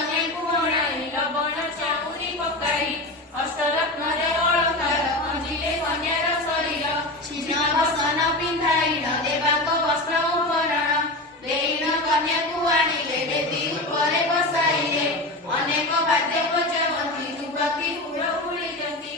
कन्याकु अणाई लवण चाउरी पकाई अष्टरत्न रे अलंकार अंजिले कन्यार शरीर छिन्न वसन पिंधाई देवाक वस्त्र उपरण देइन कन्याकु आनिले वेदी उपरे बसाइले अनेक वाद्य बजावती युवती हुड़हुड़ी जंती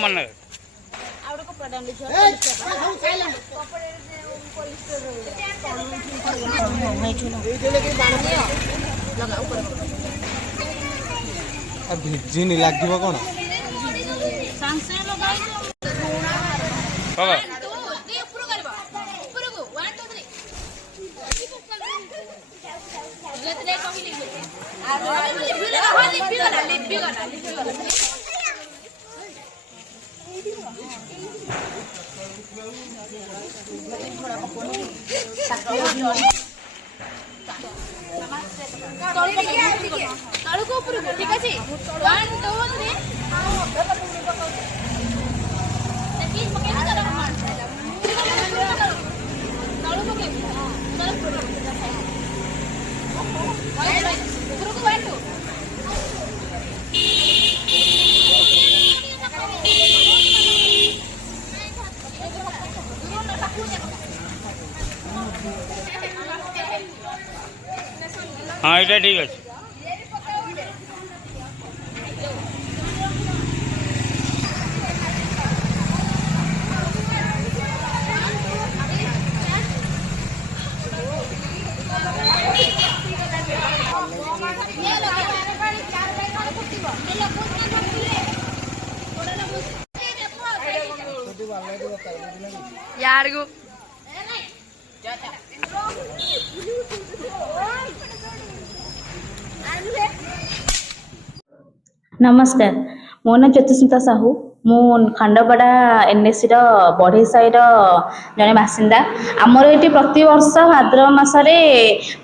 मन भिजिनी लागिव कौन ठीक अच्छे 1 2 हाँ ये ठीक है। बाहर को नमस्कार मो ना ज्योतिस्मिता साहू मु खंडपड़ा एनएससी बढ़ई साईर जड़े बासिंदा आमर ये प्रति वर्ष भाद्रव मसरे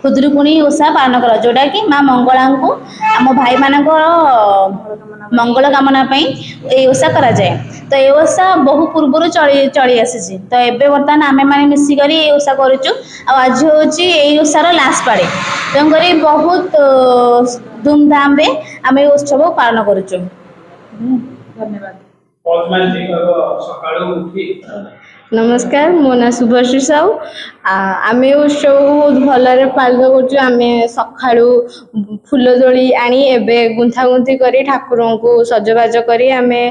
खुदुरुकुणी ओषा पालन कर जोटा कि माँ मंगला को आम भाई मान मंगल कामना ये ओषा करा जाए। तो ये ओषा बहु पूर्व चली आसी तो एबे बर्तमान आमे माने मिसिकर ये ओषा करूँ आज हूँ ये ओषार लास्ट पाड़े तेणुक बहुत धूमधाम रे आम उत्सव पालन करुचु। धन्यवाद। नमस्कार मो ना शुभश्री साहू आम उत्सव को बहुत भल पालन कर सका फूलदोली आनी एबे गुंथागुंथी करी ठाकुर को सजबाज करी आमे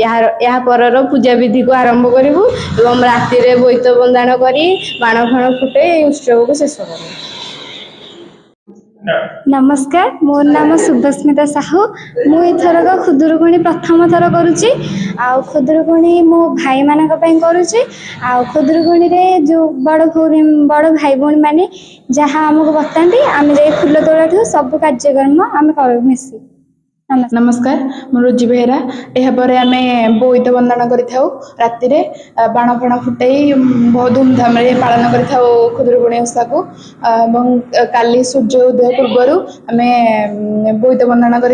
या पर पूजा विधि को आरंभ करूँ एवं राति बोईत बंदाण करी बाण फाण फुटे उत्सव को शेष करूँ। नमस्कार मोर नाम शुभस्मिता साहू मुझर खुदुरुकुणी प्रथम थर करुच्ची खुदुरुकुणी मो भाई मान करुच्ची खुदुरुकुणी जो बड़ भाई भौणी मैंने जहाँ आमको बताती आम जा फूल तोड़ा सब कार्यक्रम आम मिसी। नमस्कार मु रोजी बेहेरा यापर आम बोईत बंदन करती बाण फाण फुटई बहुत धूमधाम पालन कर खुदुरुकुणी ओषा को काली सूर्य उदय पूर्वर आम बोईत बंदन कर।